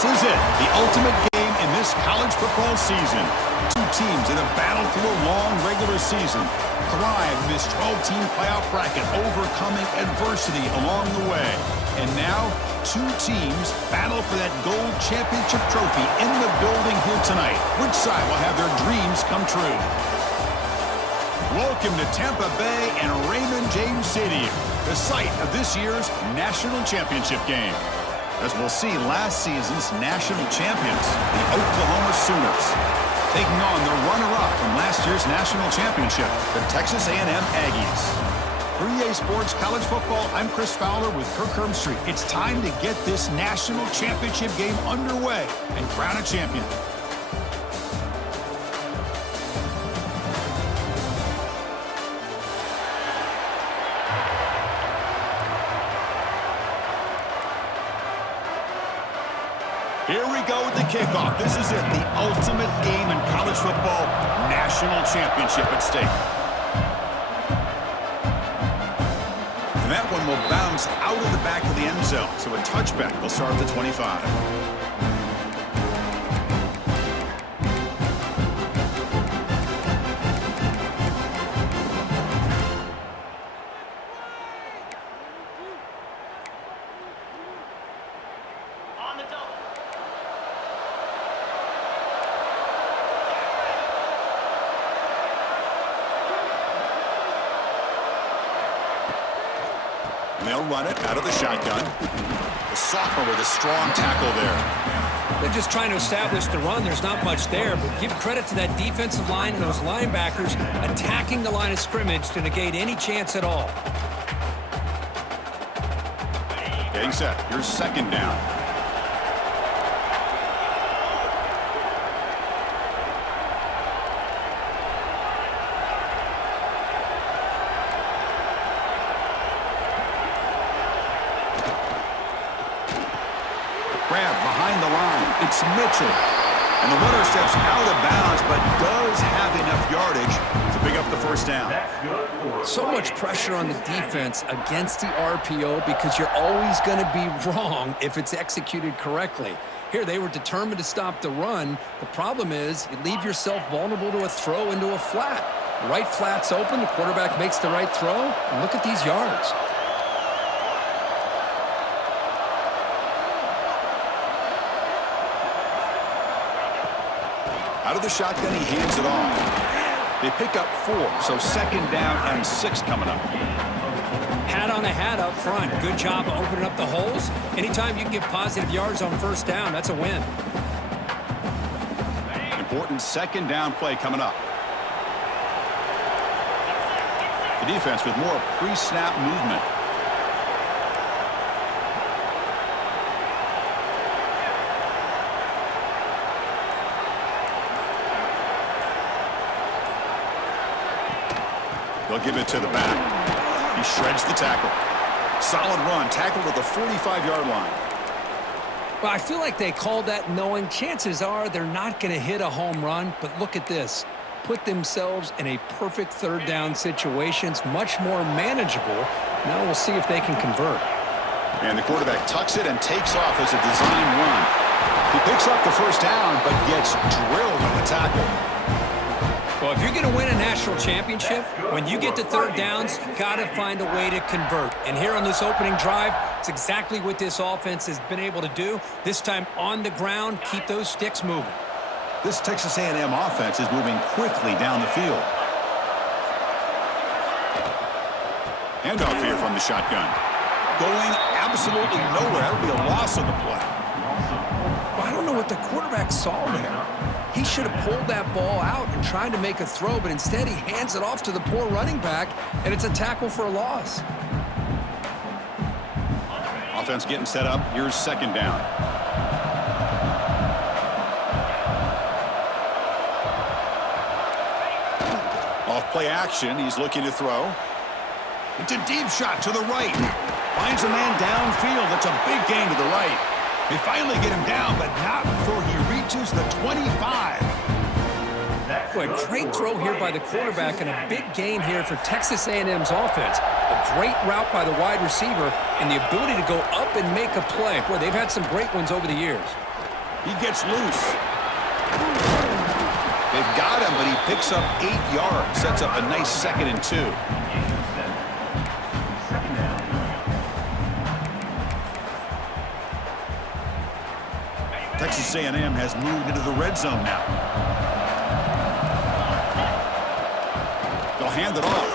This is it, the ultimate game in this college football season. Two teams that have battled through a long regular season, thrive in this 12-team playoff bracket, overcoming adversity along the way. And now, two teams battle for that gold championship trophy in the building here tonight. Which side will have their dreams come true? Welcome to Tampa Bay and Raymond James Stadium, the site of this year's national championship game. As we'll see, last season's national champions, the Oklahoma Sooners, taking on the runner-up from last year's national championship, the Texas A&M Aggies. For EA Sports College Football, I'm Chris Fowler with Kirk Herbstreit. It's time to get this national championship game underway and crown a champion. Here we go with the kickoff. This is it, the ultimate game in college football, national championship at stake. And that one will bounce out of the back of the end zone, so a touchback will start at the 25. And they'll run it out of the shotgun. The sophomore with a strong tackle there. They're just trying to establish the run. There's not much there, but give credit to that defensive line and those linebackers attacking the line of scrimmage to negate any chance at all. Getting set. Here's second down. Grab behind the line. It's Mitchell. And the runner steps out of bounds, but does have enough yardage to pick up the first down. So much pressure on the defense against the RPO because you're always going to be wrong if it's executed correctly. Here, they were determined to stop the run. The problem is you leave yourself vulnerable to a throw into a flat. Right flat's open. The quarterback makes the right throw. And look at these yards. Out of the shotgun, he hands it off. They pick up 4, so second down and 6 coming up. Hat on a hat up front. Good job of opening up the holes. Anytime you can get positive yards on first down, that's a win. Important second down play coming up. The defense with more pre-snap movement. They'll give it to the back. He shreds the tackle. Solid run. Tackle to the 45-yard line. Well, I feel like they called that knowing chances are they're not going to hit a home run. But look at this. Put themselves in a perfect third down situation. It's much more manageable. Now we'll see if they can convert. And the quarterback tucks it and takes off as a design run. He picks up the first down, but gets drilled on the tackle. Well, if you're going to win a national championship, when you get to third downs, you've got to find a way to convert. And here on this opening drive, it's exactly what this offense has been able to do. This time on the ground, keep those sticks moving. This Texas A&M offense is moving quickly down the field. Handoff here from the shotgun. Going absolutely nowhere. That would be a loss of the play. Well, I don't know what the quarterback saw there. He should have pulled that ball out and tried to make a throw, but instead he hands it off to the poor running back, and it's a tackle for a loss. Offense getting set up. Here's second down. Off play action. He's looking to throw. It's a deep shot to the right. Finds a man downfield. That's a big gain to the right. They finally get him down, but not before he reaches the 25. Boy, great throw here by the quarterback and a big gain here for Texas A&M's offense. A great route by the wide receiver and the ability to go up and make a play. Boy, they've had some great ones over the years. He gets loose. They've got him, but he picks up 8 yards. Sets up a nice 2nd and 2. Texas A&M has moved into the red zone now. They'll hand it off.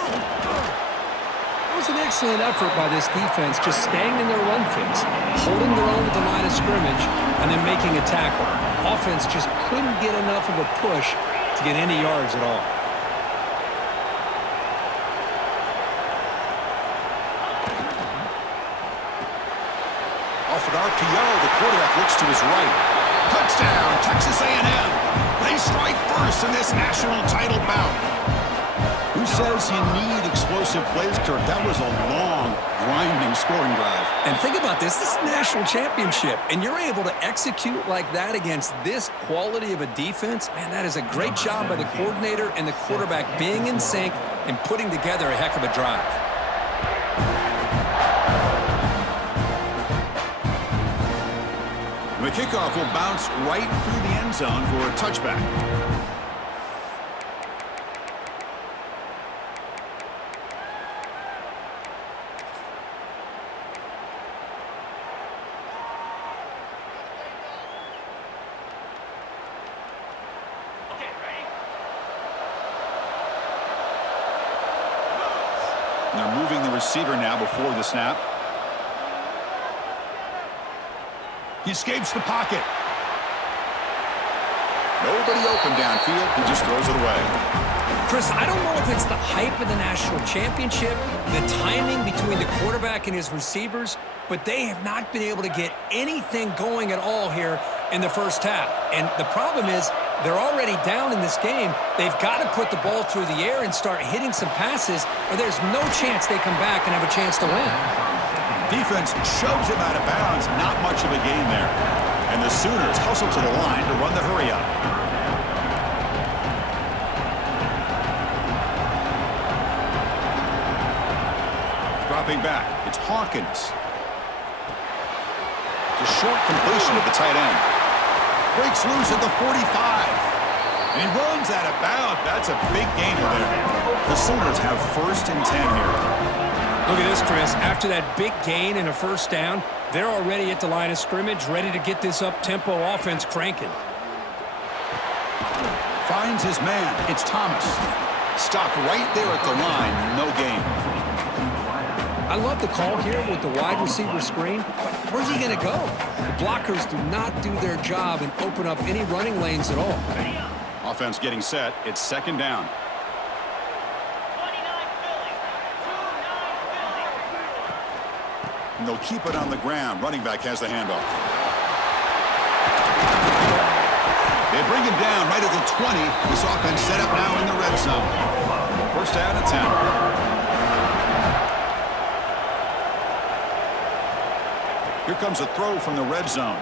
It was an excellent effort by this defense, just staying in their run fence, holding their own at the line of scrimmage, and then making a tackle. Offense just couldn't get enough of a push to get any yards at all. Off an RPO, the quarterback looks to his right. Touchdown, Texas A&M. They strike first in this national title bout. Who says you need explosive plays, Kirk? That was a long, grinding scoring drive. And think about this. This is a national championship, and you're able to execute like that against this quality of a defense. Man, that is a great job by the coordinator and the quarterback being in sync and putting together a heck of a drive. The kickoff will bounce right through the end zone for a touchback. They're moving the receiver now before the snap. He escapes the pocket. Nobody open downfield. He just throws it away. Chris, I don't know if it's the hype of the national championship, the timing between the quarterback and his receivers, but they have not been able to get anything going at all here in the first half. And the problem is they're already down in this game. They've got to put the ball through the air and start hitting some passes, or there's no chance they come back and have a chance to win. Defense shoves him out of bounds. Not much of a gain there. And the Sooners hustle to the line to run the hurry-up. Dropping back, it's Hawkins. The short completion of the tight end. Breaks loose at the 45. And he runs out of bounds. That's a big gainer there. The Sooners have 1st and 10 here. Look at this, Chris. After that big gain and a first down, they're already at the line of scrimmage, ready to get this up-tempo offense cranking. Finds his man. It's Thomas. Stopped right there at the line. No gain. I love the call here with the wide receiver screen. Where's he going to go? The blockers do not do their job and open up any running lanes at all. Offense getting set. It's 2nd down. And they'll keep it on the ground. Running back has the handoff. They bring him down right at the 20. This offense set up now in the red zone. 1st down and 10. Here comes a throw from the red zone.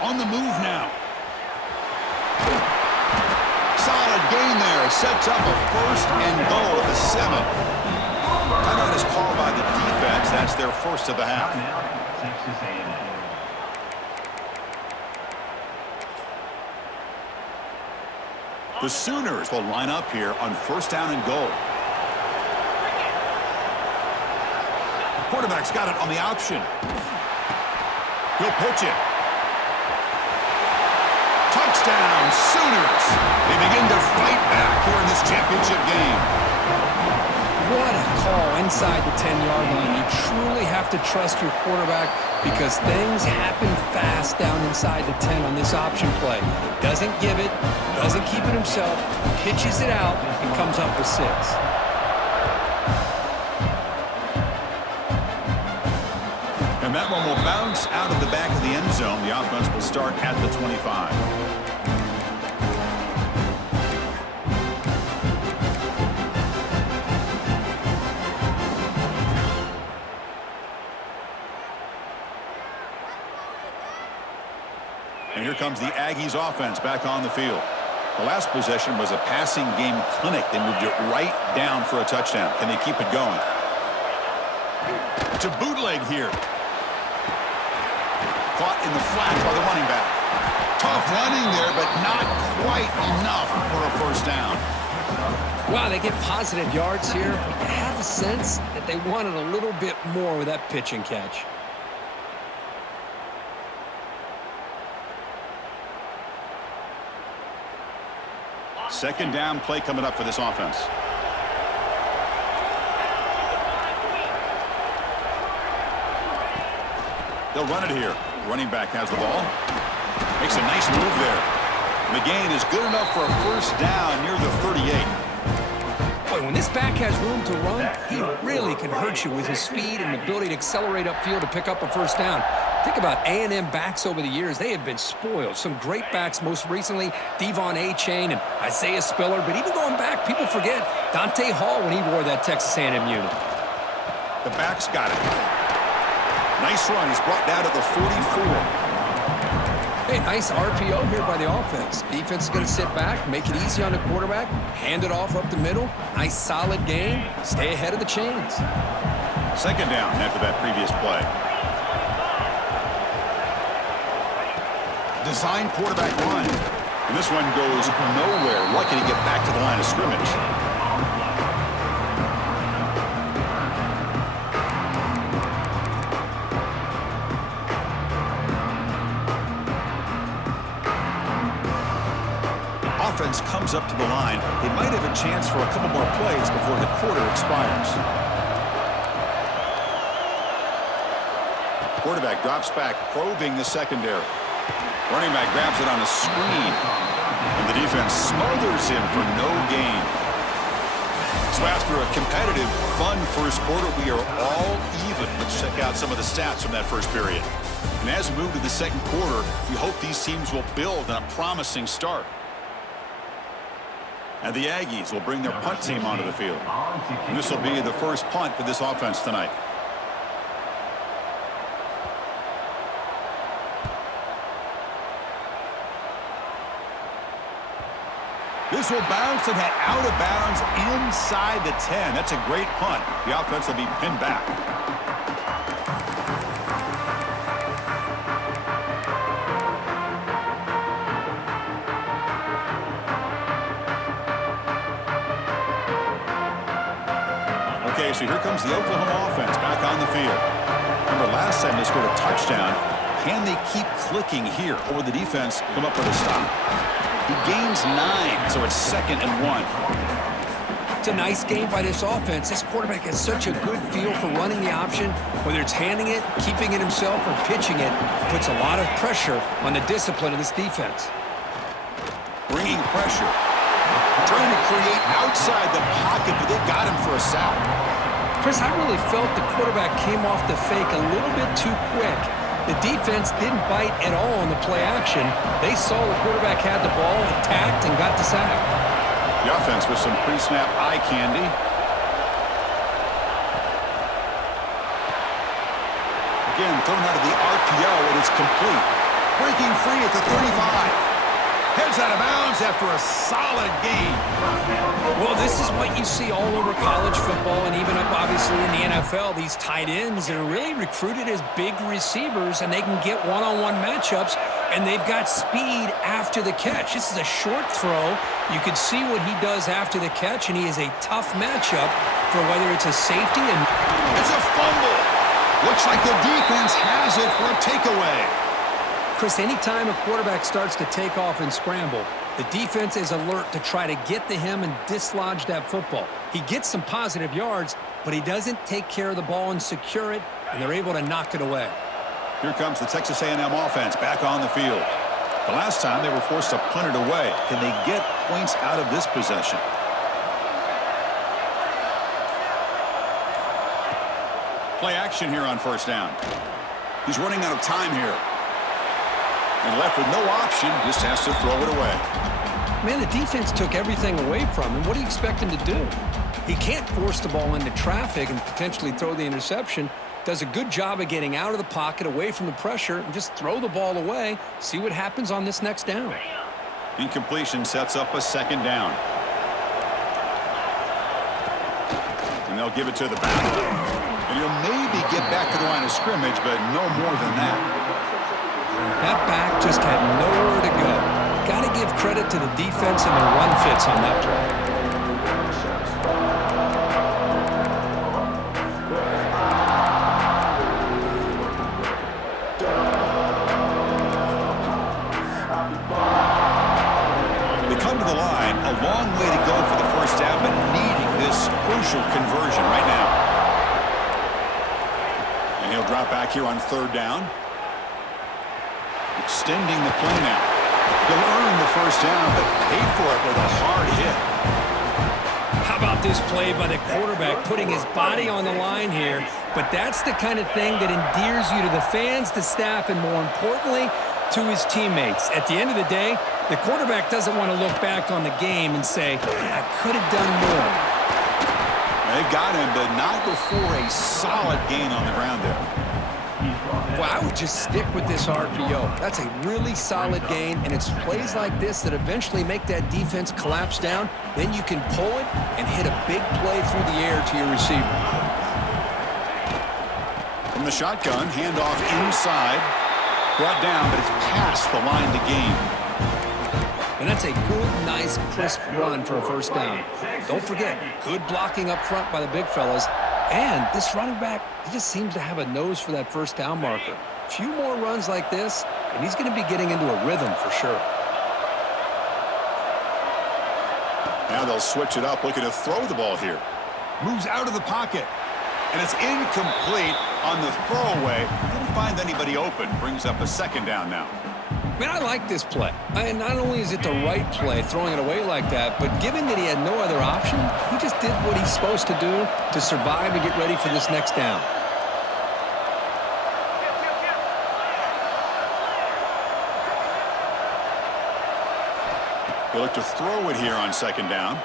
On the move now. Solid gain there. Sets up a 1st and goal at the 7. Timeout is called by the defense. That's their 1st of the half. The Sooners will line up here on 1st down and goal. The quarterback's got it on the option. He'll pitch it. Touchdown, Sooners. They begin to fight back here in this championship game. What a call inside the 10-yard line. You truly have to trust your quarterback because things happen fast down inside the 10 on this option play. Doesn't give it, doesn't keep it himself, pitches it out, and comes up with 6. And that one will bounce out of the back of the end zone. The offense will start at the 25. And here comes the Aggies offense back on the field. The last possession was a passing game clinic. They moved it right down for a touchdown. Can they keep it going? It's a bootleg here. Caught in the flat by the running back. Tough running there, but not quite enough for a first down. Wow, they get positive yards here. I have a sense that they wanted a little bit more with that pitch and catch. Second down play coming up for this offense. They'll run it here. Running back has the ball. Makes a nice move there. McGain is good enough for a first down near the 38. Boy, when this back has room to run, he really can hurt you with his speed and ability to accelerate upfield to pick up a first down. Think about A&M backs over the years. They have been spoiled. Some great backs, most recently Devon Achane and Isaiah Spiller. But even going back, people forget Dante Hall when he wore that Texas A&M unit. The back's got it. Nice run. He's brought down to the 44. Hey, nice RPO here by the offense. Defense is going to sit back, make it easy on the quarterback, hand it off up the middle. Nice, solid game. Stay ahead of the chains. Second down after that previous play. Design quarterback run. And this one goes nowhere. Lucky to get back to the line of scrimmage. Offense comes up to the line. They might have a chance for a couple more plays before the quarter expires. Quarterback drops back, probing the secondary. Running back grabs it on a screen, and the defense smothers him for no gain. So after a competitive, fun first quarter, we are all even. Let's check out some of the stats from that first period. And as we move to the second quarter, we hope these teams will build on a promising start. And the Aggies will bring their punt team onto the field. And this will be the first punt for this offense tonight. This will bounce and head out of bounds inside the 10. That's a great punt. The offense will be pinned back. Okay, so here comes the Oklahoma offense back on the field. Remember, last time they scored a touchdown. Can they keep clicking here, or will the defense come up with a stop? He gains 9, so it's 2nd and 1. It's a nice game by this offense. This quarterback has such a good feel for running the option. Whether it's handing it, keeping it himself, or pitching it, puts a lot of pressure on the discipline of this defense. Bringing pressure. Trying to create outside the pocket, but they've got him for a sack. Chris, I really felt the quarterback came off the fake a little bit too quick. The defense didn't bite at all on the play action. They saw the quarterback had the ball, attacked, and got the sack. The offense with some pre-snap eye candy. Again, thrown out of the RPO, and it's complete. Breaking free at the 35. Heads out of bounds after a solid game. Well, this is what you see all over college football and even up, obviously, in the NFL. These tight ends are really recruited as big receivers, and they can get one-on-one matchups, and they've got speed after the catch. This is a short throw. You can see what he does after the catch, and he is a tough matchup for whether it's a safety and... It's a fumble. Looks like the defense has it for a takeaway. Chris, anytime a quarterback starts to take off and scramble, the defense is alert to try to get to him and dislodge that football. He gets some positive yards, but he doesn't take care of the ball and secure it, and they're able to knock it away. Here comes the Texas A&M offense back on the field. The last time they were forced to punt it away. Can they get points out of this possession? Play action here on first down. He's running out of time here. And left with no option, just has to throw it away. Man, the defense took everything away from him. What do you expect him to do? He can't force the ball into traffic and potentially throw the interception. Does a good job of getting out of the pocket, away from the pressure, and just throw the ball away. See what happens on this next down. Incompletion sets up a second down. And they'll give it to the back. And he'll maybe get back to the line of scrimmage, but no more than that. That back just had nowhere to go. Got to give credit to the defense and the run fits on that play. A long way to go for the first down, but needing this crucial conversion right now. And he'll drop back here on third down. Extending the play now. He'll earn the first down, but pay for it with a hard hit. How about this play by the quarterback, putting his body on the line here? But that's the kind of thing that endears you to the fans, the staff, and more importantly, to his teammates. At the end of the day, the quarterback doesn't want to look back on the game and say, I could have done more. They got him, but not before a solid gain on the ground there. Well, I would just stick with this RPO. That's a really solid gain, and it's plays like this that eventually make that defense collapse down. Then you can pull it and hit a big play through the air to your receiver. From the shotgun, handoff inside. Brought down, but it's past the line to gain. And that's a good, nice, crisp run for a first down. Don't forget, good blocking up front by the big fellas. And this running back, he just seems to have a nose for that first down marker. A few more runs like this, and he's going to be getting into a rhythm for sure. Now they'll switch it up, looking to throw the ball here. Moves out of the pocket. And it's incomplete on the throwaway. Didn't find anybody open. Brings up a second down now. Man, I like this play. And not only is it the right play, throwing it away like that, but given that he had no other option, he just did what he's supposed to do to survive and get ready for this next down. He'll look to throw it here on second down.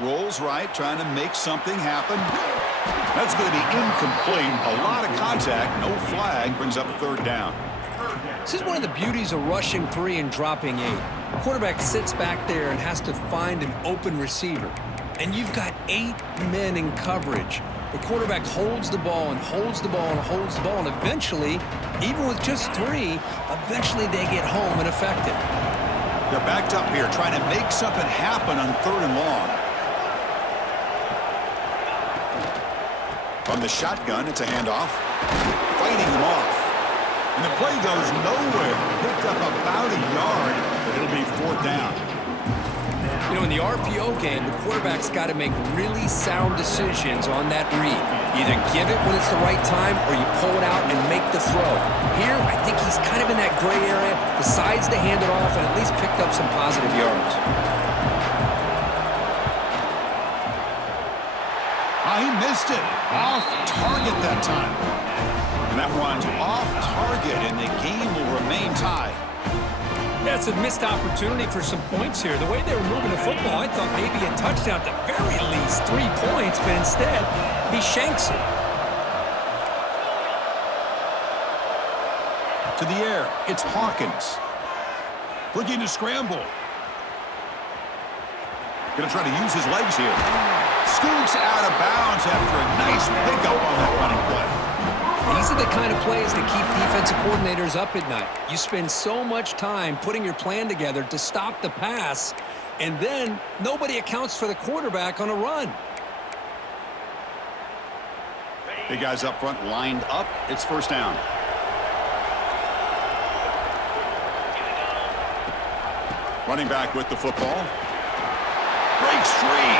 Rolls right, trying to make something happen. That's going to be incomplete. A lot of contact, no flag, brings up third down. This is one of the beauties of rushing 3 and dropping 8. The quarterback sits back there and has to find an open receiver. And you've got 8 men in coverage. The quarterback holds the ball and holds the ball and holds the ball, and eventually, even with just 3, eventually they get home and effective. They're backed up here, trying to make something happen on third and long. From the shotgun, it's a handoff. Fighting him off. And the play goes nowhere. Picked up about a yard, but it'll be fourth down. You know, in the RPO game, the quarterback's got to make really sound decisions on that read. Either give it when it's the right time or you pull it out and make the throw. Here, I think he's kind of in that gray area, decides to hand it off and at least picked up some positive yards. He missed it. Off target that time. And that one's off target, and the game will remain tied. That's a missed opportunity for some points here. The way they were moving the football, I thought maybe a touchdown, at the very least 3 points, but instead, he shanks it. To the air, it's Hawkins. Looking to scramble. Going to try to use his legs here. Scoots out of bounds after a nice pickup on that running play. These are the kind of plays that keep defensive coordinators up at night. You spend so much time putting your plan together to stop the pass, and then nobody accounts for the quarterback on a run. Big guys up front lined up. It's first down. Running back with the football. Breaks free.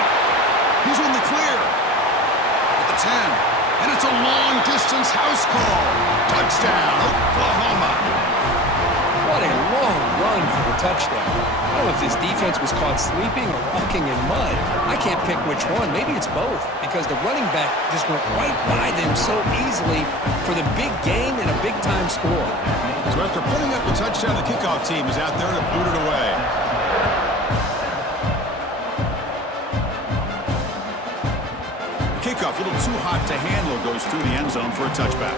He's in the clear. At the 10. And it's a long-distance house call. Touchdown, Oklahoma. What a long run for the touchdown. I don't know if this defense was caught sleeping or walking in mud. I can't pick which one. Maybe it's both, because the running back just went right by them so easily for the big gain and a big-time score. So after putting up the touchdown, the kickoff team is out there to boot it away. Kickoff, a little too hot to handle, goes through the end zone for a touchback.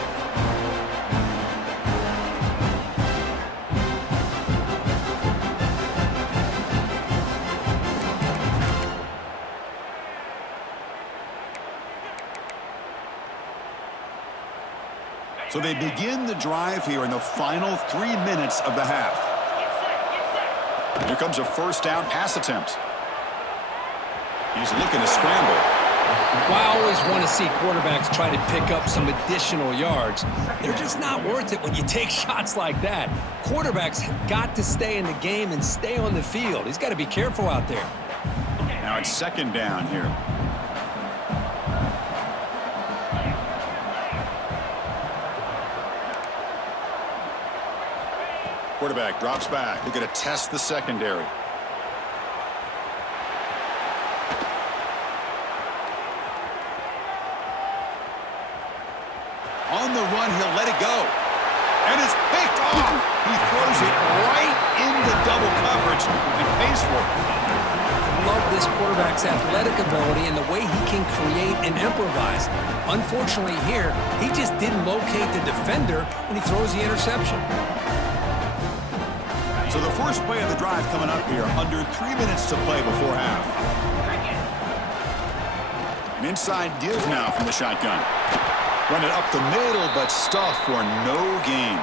So So they begin the drive here in the final 3 minutes of the half. Here comes a first down pass attempt. He's looking to scramble. Well, I always want to see quarterbacks try to pick up some additional yards. They're just not worth it when you take shots like that. Quarterbacks have got to stay in the game and stay on the field. He's got to be careful out there. Now it's second down here. Quarterback drops back. They're going to test the secondary. On the run, he'll let it go. And it's picked off. He throws it right into double coverage and pays for it. Love this quarterback's athletic ability and the way he can create and improvise. Unfortunately here, he just didn't locate the defender, and he throws the interception. So the first play of the drive coming up here, under 3 minutes to play before half. An inside give now from the shotgun. Run it up the middle, but stuffed for no gain.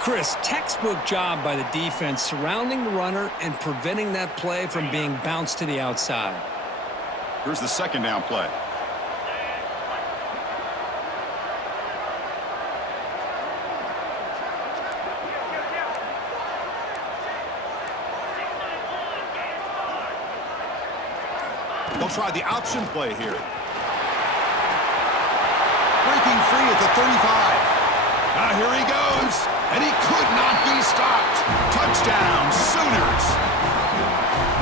Chris, textbook job by the defense surrounding the runner and preventing that play from being bounced to the outside. Here's the second down play. They'll try the option play here. Breaking free at the 35. Now here he goes. And he could not be stopped. Touchdown, Sooners.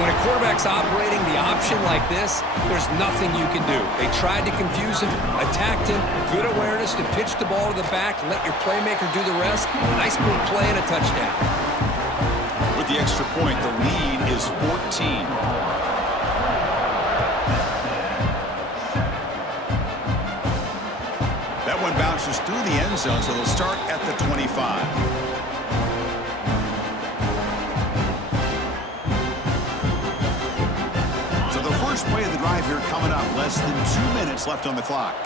When a quarterback's operating the option like this, there's nothing you can do. They tried to confuse him, attacked him, good awareness to pitch the ball to the back, let your playmaker do the rest. Nice move play and a touchdown. With the extra point, the lead is 14. That one bounces through the end zone, so they'll start at the 25. So the first play of the drive here coming up. Less than 2 minutes left on the clock.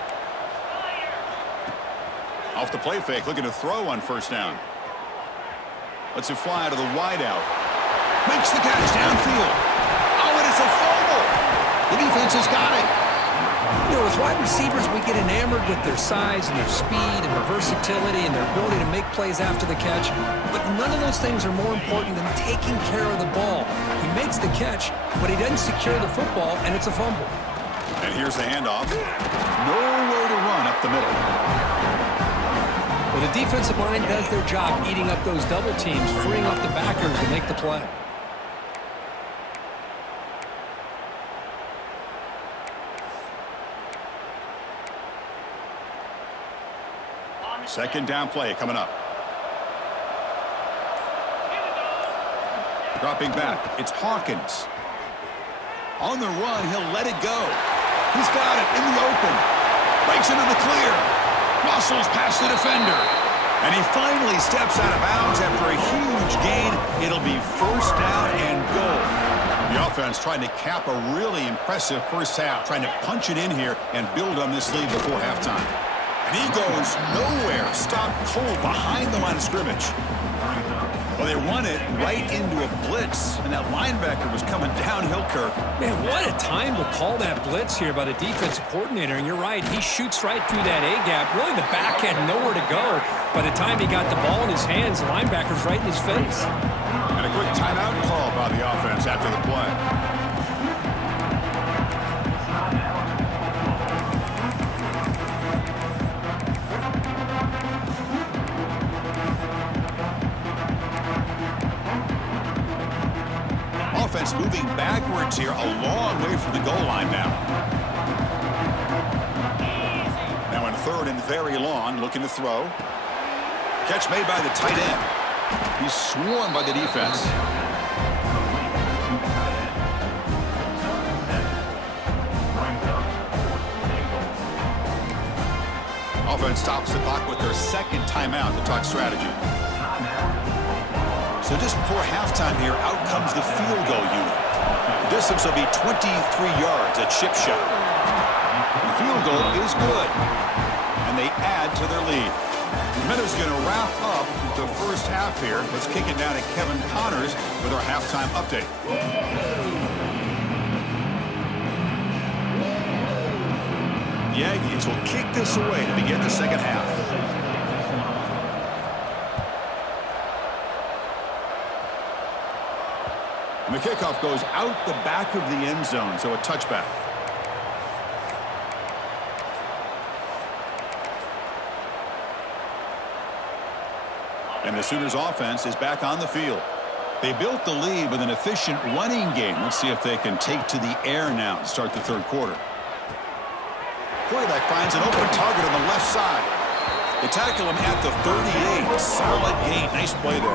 Off the play fake, looking to throw on first down. Lets it fly to the wideout. Makes the catch downfield. Oh, and it's a fumble. The defense has got it. You know, with wide receivers, we get enamored with their size and their speed and their versatility and their ability to make plays after the catch. But none of those things are more important than taking care of the ball. He makes the catch, but he doesn't secure the football, and it's a fumble. And here's the handoff. Nowhere to run up the middle. Well, the defensive line does their job eating up those double teams, freeing up the backers to make the play. Second down play coming up. Dropping back, it's Hawkins. On the run, he'll let it go. He's got it in the open. Breaks into the clear. Muscles past the defender. And he finally steps out of bounds after a huge gain. It'll be first down and goal. The offense trying to cap a really impressive first half, trying to punch it in here and build on this lead before halftime. And he goes nowhere. Stopped cold behind the line of scrimmage. Well, they run it right into a blitz, and that linebacker was coming downhill, Kirk. Man, what a time to call that blitz here by the defensive coordinator. And you're right, he shoots right through that A-gap. Really, the back had nowhere to go. By the time he got the ball in his hands, the linebacker's right in his face. And a quick timeout call by the offense after the play. Offense moving backwards here, a long way from the goal line now. Now in third and very long, looking to throw. Catch made by the tight end. He's swarmed by the defense. Offense stops the clock with their second timeout to talk strategy. So just before halftime here, out comes the field goal unit. The distance will be 23 yards at chip shot. The field goal is good. And they add to their lead. The Meadows going to wrap up the first half here. Let's kick it down to Kevin Connors with our halftime update. The Aggies will kick this away to begin the second half. And the kickoff goes out the back of the end zone, so a touchback. And the Sooners offense is back on the field. They built the lead with an efficient running game. Let's see if they can take to the air now to start the third quarter. Quarterback finds an open target on the left side. They tackle him at the 38. Solid gain. Nice play there.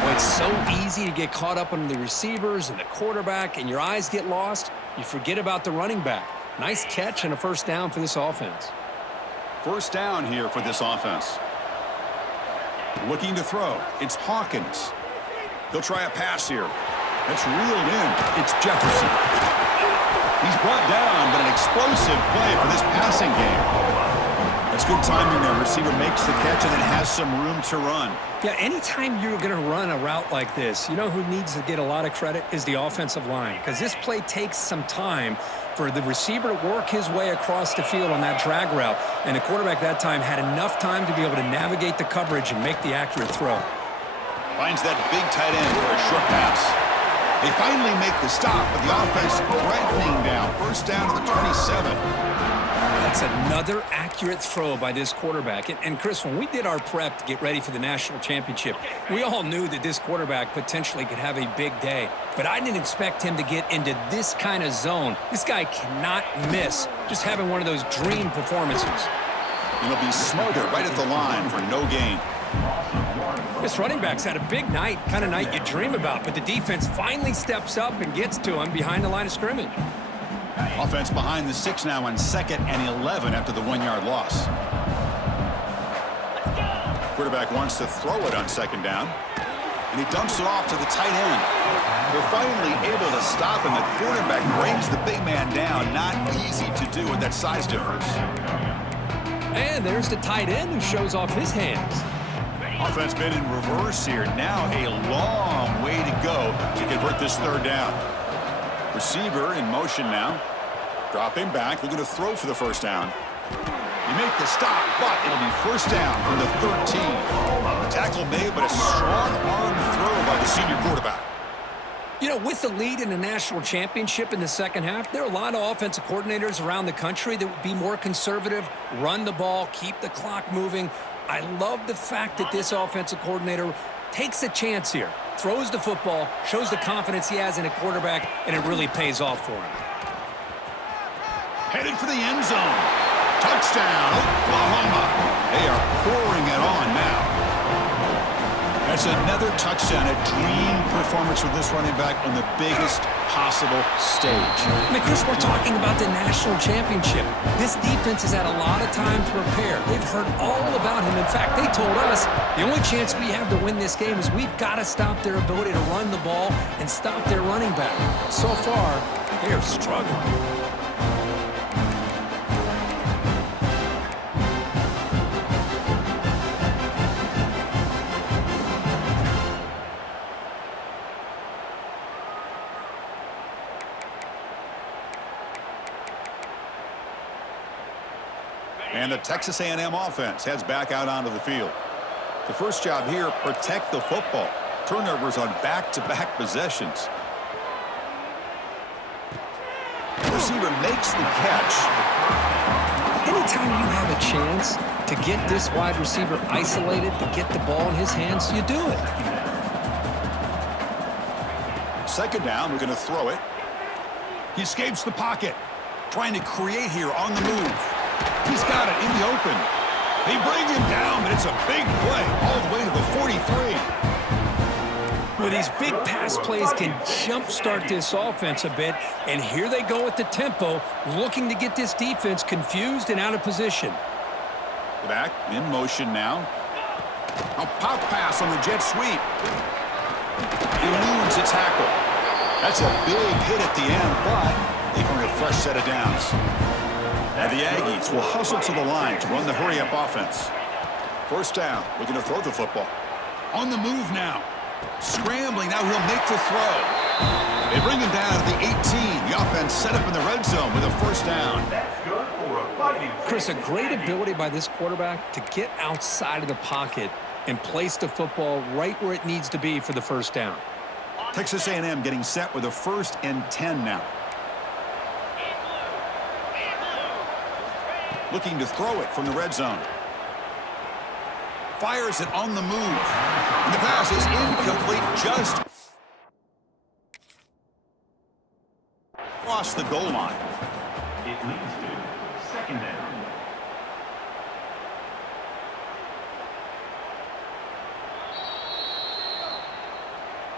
Well, it's so easy to get caught up on the receivers and the quarterback, and your eyes get lost. You forget about the running back. Nice catch and a first down for this offense. First down here for this offense. Looking to throw. It's Hawkins. He'll try a pass here. That's reeled in. It's Jefferson. He's brought down, but an explosive play for this passing game. That's good timing there. Receiver makes the catch and then has some room to run. Yeah, anytime you're going to run a route like this, you know who needs to get a lot of credit is the offensive line, because this play takes some time for the receiver to work his way across the field on that drag route, and the quarterback that time had enough time to be able to navigate the coverage and make the accurate throw. Finds that big tight end for a short pass. They finally make the stop, but the offense threatening now. First down to the 27. That's another accurate throw by this quarterback. And Chris, when we did our prep to get ready for the national championship, we all knew that this quarterback potentially could have a big day. But I didn't expect him to get into this kind of zone. This guy cannot miss just having one of those dream performances. And he'll be smothered right at the line for no gain. This running back's had a big night, kind of night you dream about, but the defense finally steps up and gets to him behind the line of scrimmage. Offense behind the 6 now on 2nd and 11 after the 1-yard loss. Quarterback wants to throw it on 2nd down, and he dumps it off to the tight end. They're finally able to stop him. The quarterback brings the big man down. Not easy to do with that size difference. And there's the tight end who shows off his hands. Offense been in reverse here. Now a long way to go to convert this 3rd down. Receiver in motion now. Dropping back, looking to throw for the first down. You make the stop, but it'll be first down from the 13. Tackle made, but a strong arm throw by the senior quarterback. You know, with the lead in the national championship in the second half, there are a lot of offensive coordinators around the country that would be more conservative, run the ball, keep the clock moving. I love the fact that this offensive coordinator takes a chance here, throws the football, shows the confidence he has in a quarterback, and it really pays off for him. Headed for the end zone. Touchdown, Oklahoma. They are pouring it on now. That's another touchdown, a dream performance for this running back on the biggest possible stage. I mean, Chris, we're talking about the national championship. This defense has had a lot of time to prepare. They've heard all about him. In fact, they told us the only chance we have to win this game is we've got to stop their ability to run the ball and stop their running back. So far, they're struggling. And the Texas A&M offense heads back out onto the field. The first job here, protect the football. Turnovers on back-to-back possessions. The receiver makes the catch. Anytime you have a chance to get this wide receiver isolated, to get the ball in his hands, you do it. 2nd down, we're going to throw it. He escapes the pocket. Trying to create here on the move. He's got it in the open. They bring him down, but it's a big play all the way to the 43. Well, these big pass plays can jumpstart this offense a bit, and here they go at the tempo, looking to get this defense confused and out of position. Back in motion now. A pop pass on the jet sweep. Eludes a tackle. That's a big hit at the end, but they earn a fresh set of downs. And the Aggies will hustle to the line to run the hurry-up offense. First down, looking to throw the football. On the move now. Scrambling, now he'll make the throw. They bring him down to the 18. The offense set up in the red zone with a first down. Chris, a great ability by this quarterback to get outside of the pocket and place the football right where it needs to be for the first down. Texas A&M getting set with a 1st and 10 now. Looking to throw it from the red zone. Fires it on the move. And the pass is incomplete, just across the goal line. It leads to second down.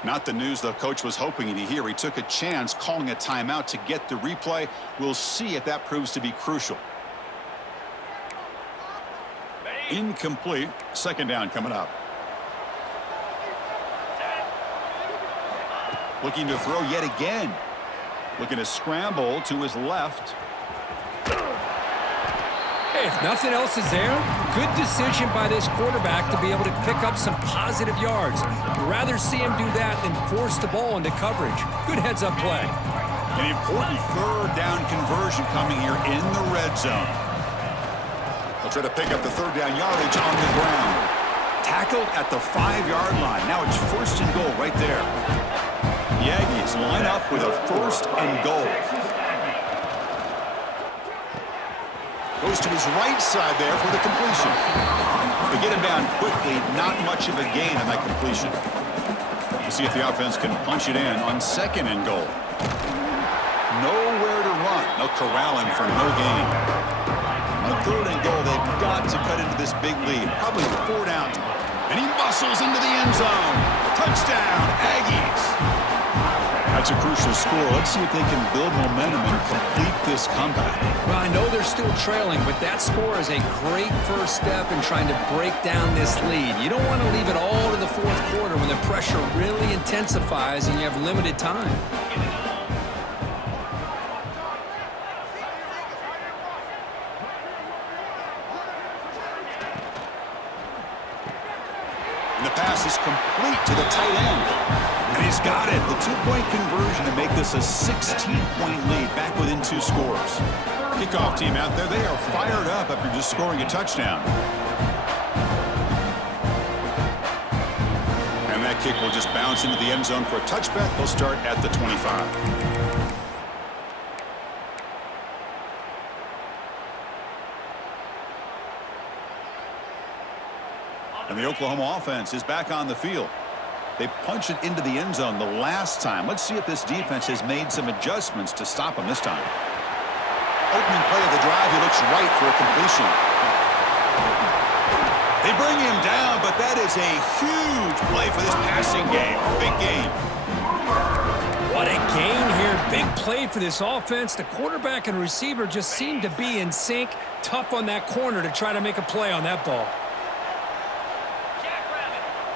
Not the news the coach was hoping to hear. He took a chance calling a timeout to get the replay. We'll see if that proves to be crucial. Incomplete. Second down coming up. Looking to throw yet again. Looking to scramble to his left. Hey, if nothing else is there, good decision by this quarterback to be able to pick up some positive yards. I'd rather see him do that than force the ball into coverage. Good heads-up play. An important third down conversion coming here in the red zone. They'll try to pick up the third down yardage on the ground. Tackled at the 5-yard line. Now it's 1st and goal right there. The Aggies line up with a 1st and goal. Goes to his right side there for the completion. They get him down quickly. Not much of a gain on that completion. We'll see if the offense can punch it in on 2nd and goal. Nowhere to run. They'll corral him for no gain. On 3rd and goal, they've got to cut into this big lead. Probably 4 down. And he muscles into the end zone. Touchdown, Aggies. That's a crucial score. Let's see if they can build momentum and complete this comeback. Well, I know they're still trailing, but that score is a great first step in trying to break down this lead. You don't want to leave it all to the 4th quarter when the pressure really intensifies and you have limited time. And the pass is complete to the tight end. And he's got it. The 2-point conversion to make this a 16-point lead back within 2 scores. Kickoff team out there, they are fired up after just scoring a touchdown. And that kick will just bounce into the end zone for a touchback. They'll start at the 25. And the Oklahoma offense is back on the field. They punched it into the end zone the last time. Let's see if this defense has made some adjustments to stop them this time. Opening play of the drive, he looks right for a completion. They bring him down, but that is a huge play for this passing game. Big game. What a gain here. Big play for this offense. The quarterback and receiver just seem to be in sync. Tough on that corner to try to make a play on that ball.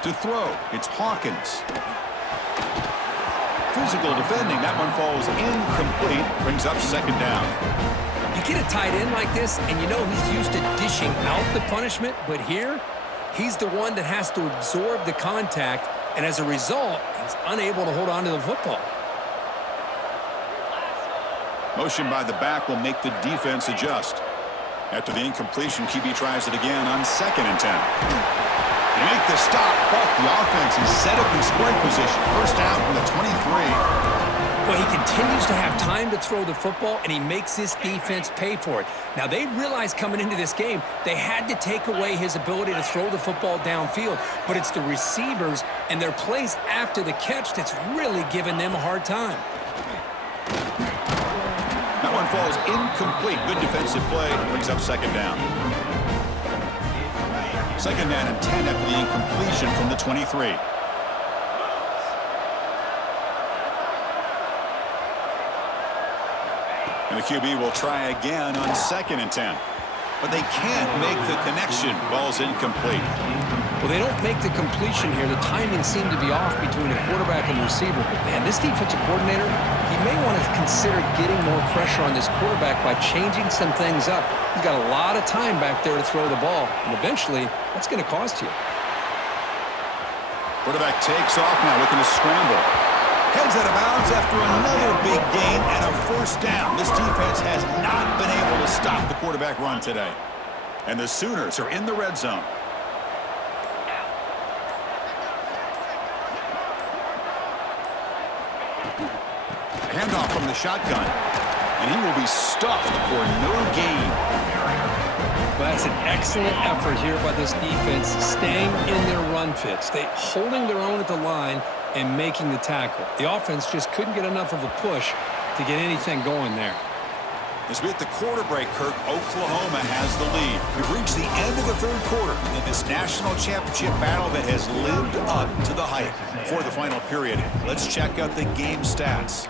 To throw, it's Hawkins. Physical defending, that one falls incomplete, brings up 2nd down. You get a tight end like this, and you know he's used to dishing out the punishment, but here, he's the one that has to absorb the contact, and as a result, he's unable to hold on to the football. Motion by the back will make the defense adjust. After the incompletion, QB tries it again on 2nd and 10. They make the stop, but the offense is set up in scoring position. First down from the 23. Well, he continues to have time to throw the football, and he makes this defense pay for it. Now, they realized coming into this game they had to take away his ability to throw the football downfield, but it's the receivers and their plays after the catch that's really giving them a hard time. That one falls incomplete. Good defensive play. Brings up 2nd down. 2nd down and 10 after the incompletion from the 23. And the QB will try again on 2nd and 10. But they can't make the connection. Ball's incomplete. Well, they don't make the completion here. The timing seemed to be off between a quarterback and receiver. But, man, this defensive coordinator, he may want to consider getting more pressure on this quarterback by changing some things up. He's got a lot of time back there to throw the ball, and eventually that's going to cost you. Quarterback takes off now, looking to scramble. Heads out of bounds after another big gain and a first down. This defense has not been able to stop the quarterback run today. And the Sooners are in the red zone. Handoff from the shotgun. And he will be stuffed for no gain. Well, that's an excellent effort here by this defense, staying in their run fit, holding their own at the line and making the tackle. The offense just couldn't get enough of a push to get anything going there. As we hit the quarter break, Kirk, Oklahoma has the lead. We've reached the end of the third quarter in this national championship battle that has lived up to the hype. For the final period, let's check out the game stats.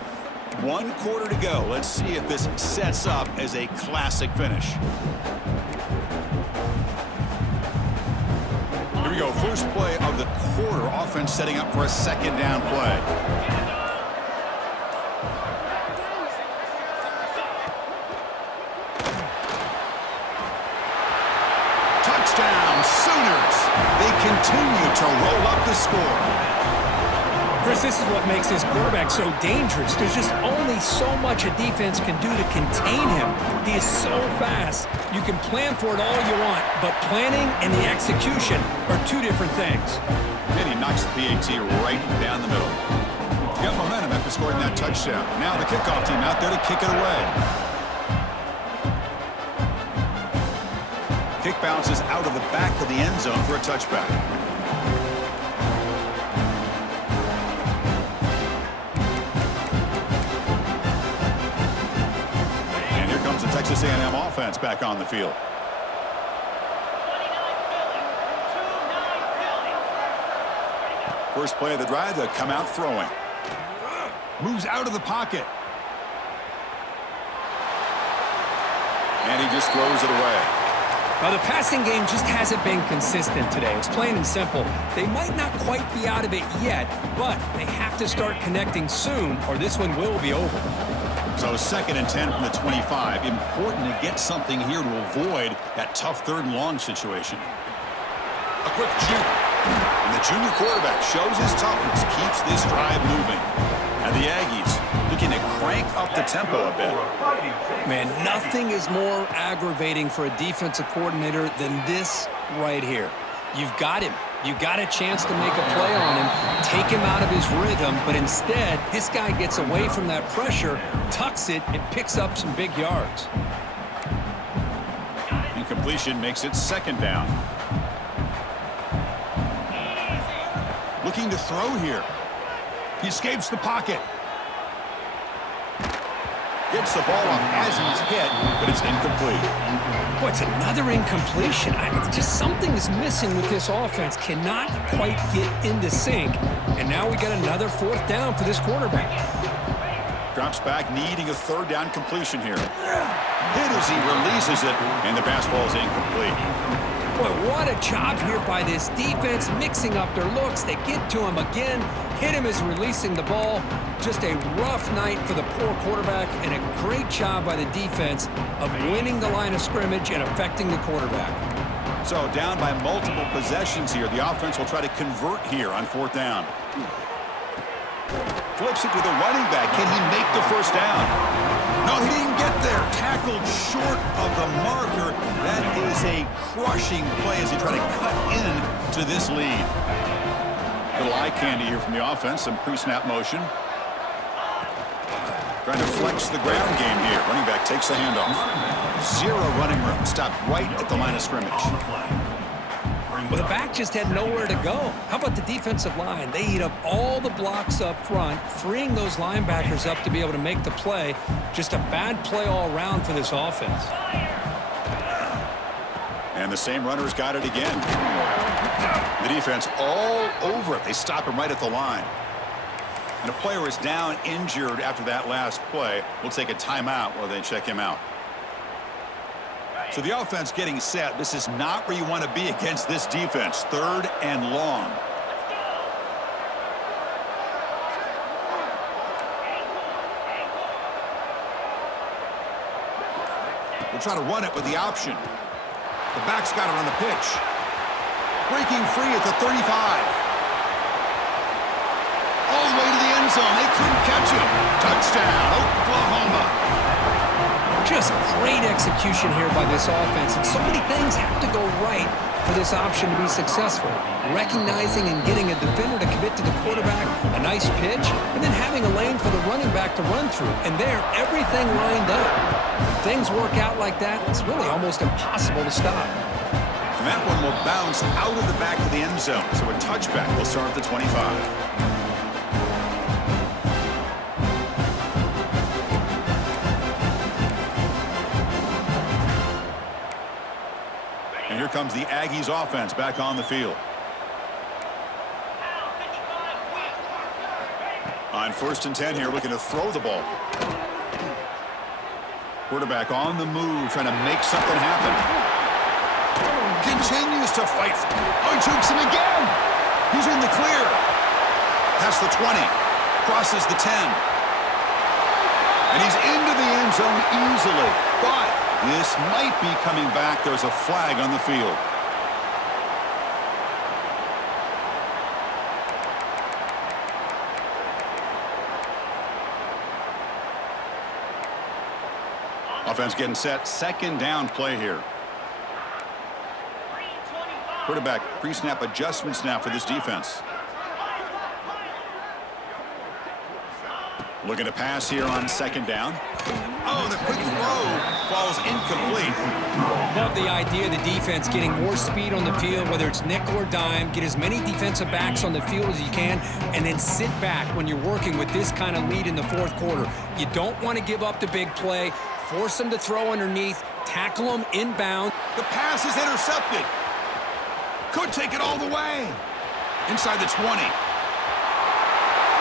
1 quarter to go. Let's see if this sets up as a classic finish. Here we go. First play of the quarter. Offense setting up for a second down play. Touchdown, Sooners. They continue to roll up the score. Chris, this is what makes this quarterback so dangerous. There's just only so much a defense can do to contain him. He is so fast. You can plan for it all you want, but planning and the execution are two different things. And he knocks the PAT right down the middle. He got momentum after scoring that touchdown. Now the kickoff team out there to kick it away. Kick bounces out of the back of the end zone for a touchback. The Texas A&M offense back on the field. First play of the drive, to come out throwing. Moves out of the pocket. And he just throws it away. Now, the passing game just hasn't been consistent today. It's plain and simple. They might not quite be out of it yet, but they have to start connecting soon, or this one will be over. So 2nd and 10 from the 25. Important to get something here to avoid that tough 3rd and long situation. A quick juke. And the junior quarterback shows his toughness, keeps this drive moving. And the Aggies looking to crank up the tempo a bit. Man, nothing is more aggravating for a defensive coordinator than this right here. You've got him. You got a chance to make a play on him, take him out of his rhythm, but instead, this guy gets away from that pressure, tucks it, and picks up some big yards. Incompletion makes it 2nd down. Looking to throw here. He escapes the pocket. Gets the ball off as he's hit, but it's incomplete. Boy, it's another incompletion. Just something is missing with this offense. Cannot quite get into sync. And now we got another 4th down for this quarterback. Drops back, needing a 3rd down completion here. Hit as he releases it, and the pass ball is incomplete. Boy, what a job here by this defense, mixing up their looks. They get to him again, hit him as releasing the ball. Just a rough night for the poor quarterback, and a great job by the defense of winning the line of scrimmage and affecting the quarterback. So down by multiple possessions here. The offense will try to convert here on 4th down. Flips it to the running back. Can he make the first down? No, he didn't get there. Tackled short of the marker. That is a crushing play as he tried to cut in to this lead. Little eye candy here from the offense. Some pre-snap motion. Trying to flex the ground game here. Running back takes the handoff. 0 running room. Stopped right at the line of scrimmage. Well, the back just had nowhere to go. How about the defensive line? They eat up all the blocks up front, freeing those linebackers up to be able to make the play. Just a bad play all around for this offense. And the same runners got it again. The defense all over it. They stop him right at the line. And a player is down injured after that last play. We'll take a timeout while they check him out. So the offense getting set. This is not where you want to be against this defense. 3rd and long. We'll try to run it with the option. The back's got it on the pitch. Breaking free at the 35. All the way to the end zone. They couldn't catch him. Touchdown, Oklahoma. Just great execution here by this offense, and so many things have to go right for this option to be successful. Recognizing and getting a defender to commit to the quarterback, a nice pitch, and then having a lane for the running back to run through. And there, everything lined up. When things work out like that, it's really almost impossible to stop. And that one will bounce out of the back of the end zone, so a touchback will start at the 25. And here comes the Aggies offense back on the field. On 1st and 10 here, looking to throw the ball. Quarterback on the move, trying to make something happen. Continues to fight. Oh, he jukes him again. He's in the clear. Past the 20. Crosses the 10. And he's into the end zone easily. But this might be coming back. There's a flag on the field. Offense getting set. 2nd down play here. Quarterback pre-snap adjustments now for this defense. Looking to pass here on 2nd down. Oh, the quick throw falls incomplete. Love the idea of the defense getting more speed on the field, whether it's nickel or dime. Get as many defensive backs on the field as you can, and then sit back when you're working with this kind of lead in the 4th quarter. You don't want to give up the big play. Force them to throw underneath. Tackle them inbound. The pass is intercepted. Could take it all the way. Inside the 20.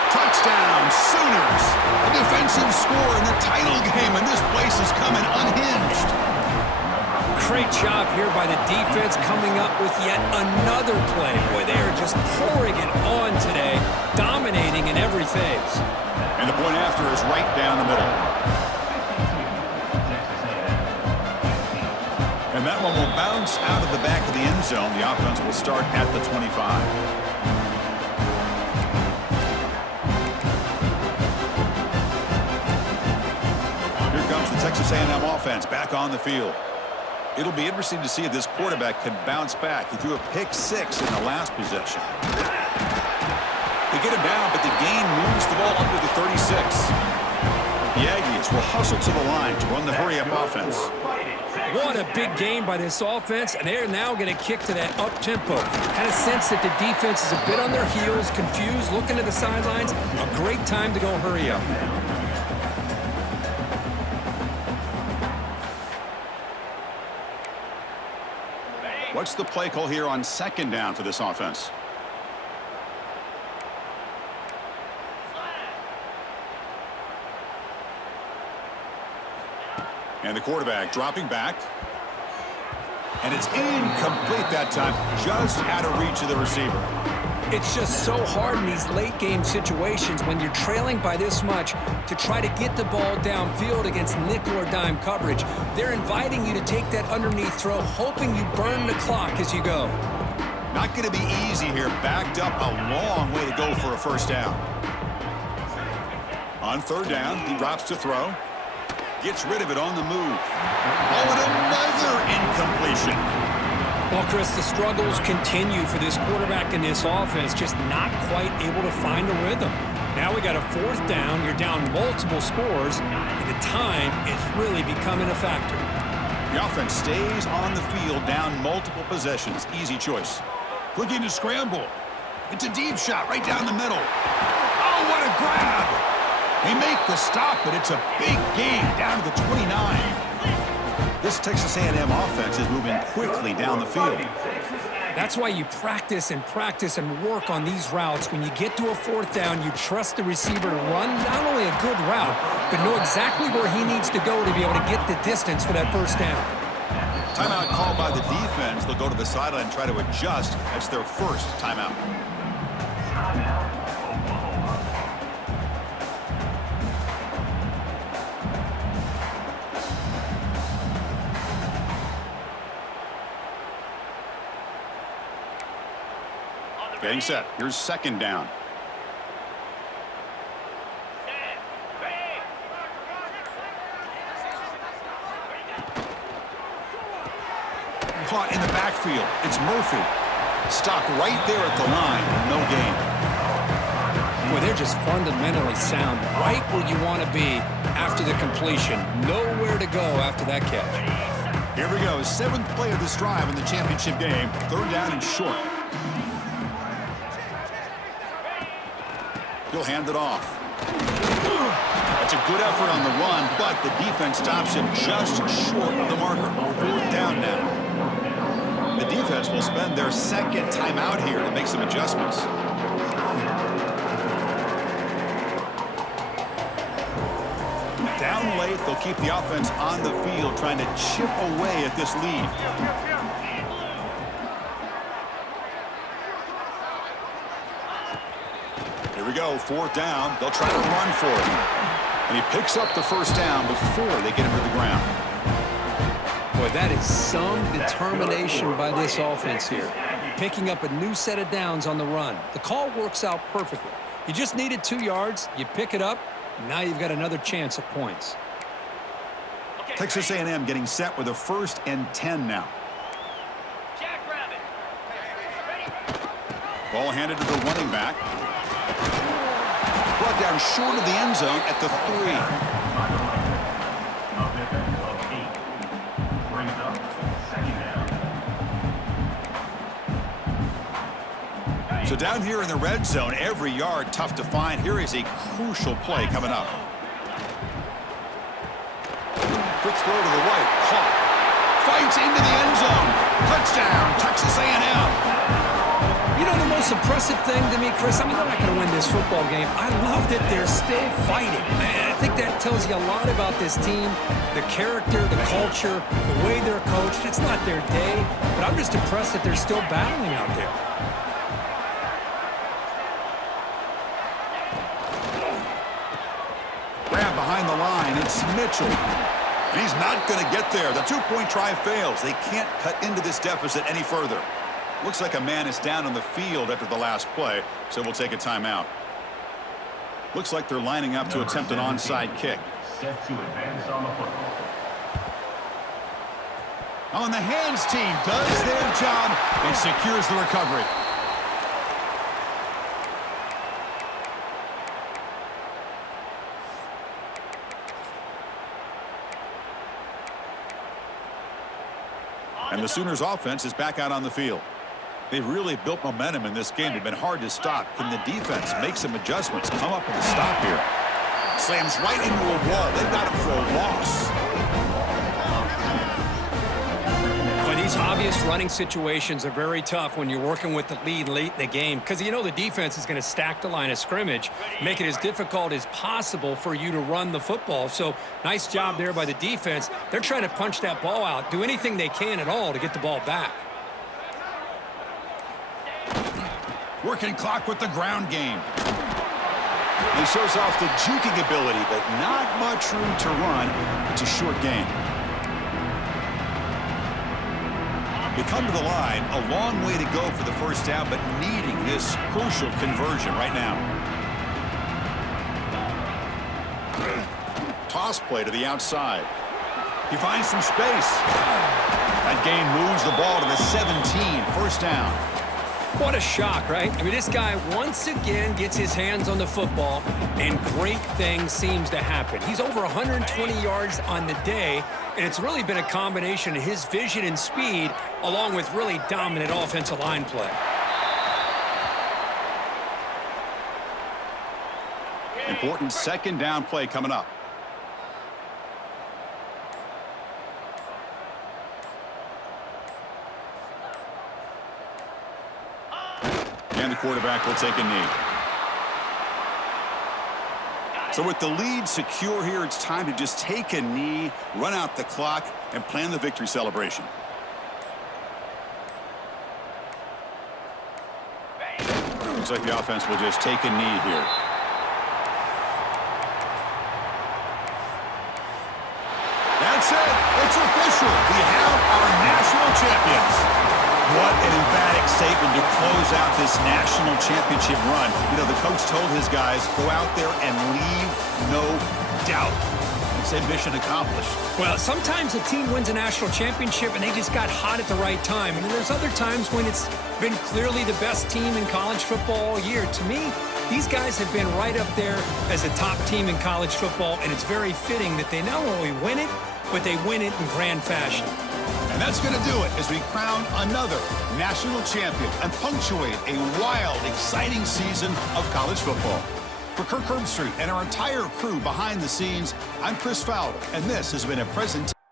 Touchdown, Sooners. A defensive score in the title game, and this place is coming unhinged. Great job here by the defense coming up with yet another play. Boy, they are just pouring it on today, dominating in every phase. And the point after is right down the middle. And that one will bounce out of the back of the end zone. The offense will start at the 25. Texas A&M offense back on the field. It'll be interesting to see if this quarterback can bounce back. He threw a pick 6 in the last possession. They get him down, but the gain moves the ball under the 36. The Aggies will hustle to the line to run the hurry-up offense. What a big game by this offense, and they're now going to kick to that up-tempo. Had a sense that the defense is a bit on their heels, confused, looking to the sidelines. A great time to go hurry up. What's the play call here on 2nd down for this offense? And the quarterback dropping back. And it's incomplete that time, just out of reach of the receiver. It's just so hard in these late-game situations when you're trailing by this much to try to get the ball downfield against nickel or dime coverage. They're inviting you to take that underneath throw, hoping you burn the clock as you go. Not going to be easy here. Backed up a long way to go for a 1st down. On 3rd down, he drops to throw. Gets rid of it on the move. Oh, and another incompletion. Well, Chris, the struggles continue for this quarterback in this offense, just not quite able to find a rhythm. Now we got a 4th down. You're down multiple scores, and the time is really becoming a factor. The offense stays on the field, down multiple possessions. Easy choice. Looking to scramble. It's a deep shot right down the middle. Oh, what a grab! They make the stop, but it's a big gain down to the 29. This Texas A&M offense is moving quickly down the field. That's why you practice and practice and work on these routes. When you get to a 4th down, you trust the receiver to run not only a good route, but know exactly where he needs to go to be able to get the distance for that 1st down. Timeout called by the defense. They'll go to the sideline and try to adjust. That's their 1st timeout. Getting set. Here's second down. Caught in the backfield. It's Murphy. Stopped right there at the line. No gain. Boy, they're just fundamentally sound. Right where you want to be after the completion. Nowhere to go after that catch. Here we go. 7th play of this drive in the championship game. 3rd down and short. He'll hand it off. That's a good effort on the run, but the defense stops him just short of the marker. 4th down now. The defense will spend their 2nd timeout here to make some adjustments. Down late, they'll keep the offense on the field, trying to chip away at this lead. Here we go, 4th down. They'll try to run for it. And he picks up the 1st down before they get him to the ground. Boy, that is some determination by this offense here. Picking up a new set of downs on the run. The call works out perfectly. You just needed 2 yards. You pick it up. Now you've got another chance at points. Texas A&M getting set with a 1st and 10 now. Ball handed to the running back. Brought down short of the end zone at the 3. So down here in the red zone, every yard tough to find. Here is a crucial play coming up. Quick throw to the right, caught. Fights into the end zone. Touchdown, Texas A&M. You know the most impressive thing to me, Chris? I mean, they're not going to win this football game. I love that they're still fighting. And I think that tells you a lot about this team, the character, the culture, the way they're coached. It's not their day, but I'm just impressed that they're still battling out there. Grab behind the line. It's Mitchell. And he's not going to get there. The 2-point try fails. They can't cut into this deficit any further. Looks like a man is down on the field after the last play, so we'll take a timeout. Looks like they're lining up to attempt an onside kick. Set to advance on the football. On the hands team does their job and secures the recovery. And the Sooners offense is back out on the field. They've really built momentum in this game. They've been hard to stop. Can the defense make some adjustments? Come up with a stop here. Slams right into a wall. They've got him for a loss. But these obvious running situations are very tough when you're working with the lead late in the game, because you know the defense is going to stack the line of scrimmage, make it as difficult as possible for you to run the football. So nice job there by the defense. They're trying to punch that ball out, do anything they can at all to get the ball back. Working clock with the ground game. He shows off the juking ability, but not much room to run. It's a short gain. They come to the line, a long way to go for the 1st down, but needing this crucial conversion right now. Toss play to the outside. He finds some space. That gain moves the ball to the 17, 1st down. What a shock, right? I mean, this guy once again gets his hands on the football, and great things seems to happen. He's over 120 yards on the day, and it's really been a combination of his vision and speed, along with really dominant offensive line play. Important 2nd down play coming up. And the quarterback will take a knee. So with the lead secure here, it's time to just take a knee, run out the clock, and plan the victory celebration. Looks like the offense will just take a knee here. That's it. It's official. We have our national champions. What an emphatic statement to close out this national championship run. You know, the coach told his guys, go out there and leave no doubt. He said mission accomplished. Well, sometimes a team wins a national championship and they just got hot at the right time. And there's other times when it's been clearly the best team in college football all year. To me, these guys have been right up there as a top team in college football, and it's very fitting that they not only win it, but they win it in grand fashion. And that's going to do it as we crown another national champion and punctuate a wild, exciting season of college football. For Kirk Herbstreit and our entire crew behind the scenes, I'm Chris Fowler, and this has been a presentation.